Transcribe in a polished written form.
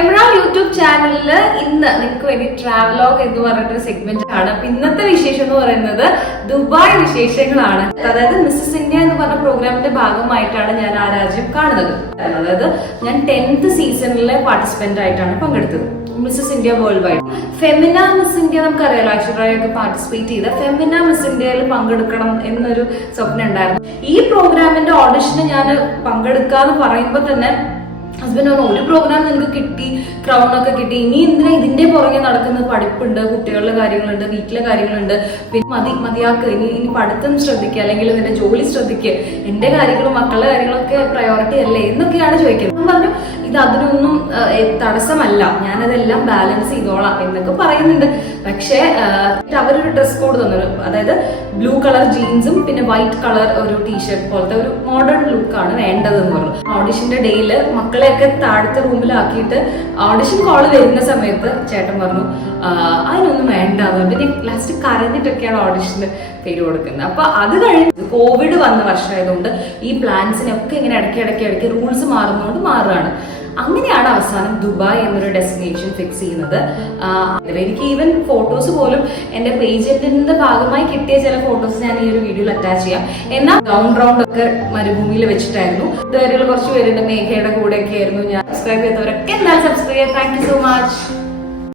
Emerald YouTube ചാനലിൽ ഇന്ന് നിങ്ങൾക്ക് വേണ്ടി ട്രാവലോഗ് എന്ന് പറഞ്ഞിട്ടൊരു സെഗ്മെന്റ് ആണ്. അപ്പൊ ഇന്നത്തെ വിശേഷം എന്ന് പറയുന്നത് ദുബായ് വിശേഷങ്ങളാണ്. അതായത് മിസ്സസ് ഇന്ത്യ എന്ന് പറഞ്ഞ പ്രോഗ്രാമിന്റെ ഭാഗമായിട്ടാണ് ഞാൻ ആ രാജ്യം കാണുന്നത്. അതായത് ഞാൻ 10th സീസണിലെ പാർട്ടിസിപ്പന്റ് ആയിട്ടാണ് പങ്കെടുത്തത്. Mrs India worldwide Femina Miss India നമുക്കറിയാലോ, ഐശ്വര്യയൊക്കെ പാർട്ടിസിപ്പേറ്റ് ചെയ്ത ഫെമിന മിസ് ഇന്ത്യയിൽ പങ്കെടുക്കണം എന്നൊരു സ്വപ്നം ഉണ്ടായിരുന്നു. ഈ പ്രോഗ്രാമിന്റെ ഓഡിഷന് ഞാൻ പങ്കെടുക്കാന്ന് പറയുമ്പോൾ തന്നെ ഹസ്ബൻഡ് പറഞ്ഞു, ഒരു പ്രോഗ്രാം നിങ്ങൾക്ക് കിട്ടി, ക്രൗൺ ഒക്കെ കിട്ടി, ഇനി എന്തിനാ ഇതിന്റെ പുറകെ നടക്കുന്നത്? പഠിപ്പുണ്ട്, കുട്ടികളുടെ കാര്യങ്ങളുണ്ട്, വീട്ടിലെ കാര്യങ്ങളുണ്ട്, പിന്നെ മതിയാക്കുക, ഇനി പഠിത്തം ശ്രദ്ധിക്കുക, അല്ലെങ്കിൽ നിന്റെ ജോലി ശ്രദ്ധിക്കുക, എന്റെ കാര്യങ്ങളും മക്കളുടെ കാര്യങ്ങളൊക്കെ പ്രയോറിറ്റി അല്ലേ എന്നൊക്കെയാണ് ചോദിക്കുന്നത്. ഞാൻ പറഞ്ഞു ഇത് അതിനൊന്നും തടസ്സമല്ല, ഞാനതെല്ലാം ബാലൻസ് ചെയ്തോളാം എന്നൊക്കെ പറയുന്നുണ്ട്. പക്ഷേ അവരൊരു ഡ്രസ് കോഡ് തന്നൊരു, അതായത് ബ്ലൂ കളർ ജീൻസും പിന്നെ വൈറ്റ് കളർ ഒരു ടീഷർട്ട് പോലത്തെ ഒരു മോഡേൺ ലുക്കാണ് വേണ്ടതെന്ന് പറഞ്ഞു. ഓഡിഷന്റെ ഡേയില് മക്കളെയൊക്കെ താഴത്തെ റൂമിലാക്കിയിട്ട് ഓഡിഷൻ കോള് വരുന്ന സമയത്ത് ചേട്ടൻ പറഞ്ഞു അതിനൊന്നും വേണ്ട. പിന്നെ ലാസ്റ്റ് കരഞ്ഞിട്ടൊക്കെയാണ് ഓഡിഷന് പേര് കൊടുക്കുന്നത്. അപ്പൊ അത് കഴിഞ്ഞ് കോവിഡ് വന്ന വർഷമായതുകൊണ്ട് ഈ പ്ലാൻസിനൊക്കെ ഇങ്ങനെ ഇടയ്ക്ക് റൂൾസ് മാറുന്നതുകൊണ്ട് മാറുകയാണ്. അങ്ങനെയാണ് അവസാനം ദുബായ് എന്നൊരു ഡെസ്റ്റിനേഷൻ ഫിക്സ് ചെയ്യുന്നത്. എനിക്ക് ഈവൻ ഫോട്ടോസ് പോലും എന്റെ പേജിന്റെ ഭാഗമായി കിട്ടിയ ചില ഫോട്ടോസ് ഞാൻ ഈ ഒരു വീഡിയോയിൽ അറ്റാച്ച് ചെയ്യാം. എന്നാൽ റൗണ്ട് ഒക്കെ മരുഭൂമിയിൽ വെച്ചിട്ടായിരുന്നു. ഇതുവരെയുള്ള കുറച്ച് പേരുടെ മേഘയുടെ കൂടെ ഒക്കെ ആയിരുന്നു. ഞാൻ സബ്സ്ക്രൈബ് ചെയ്തവരൊക്കെ എന്തായാലും സബ്സ്ക്രൈബ് ചെയ്യാം. Thank you so much.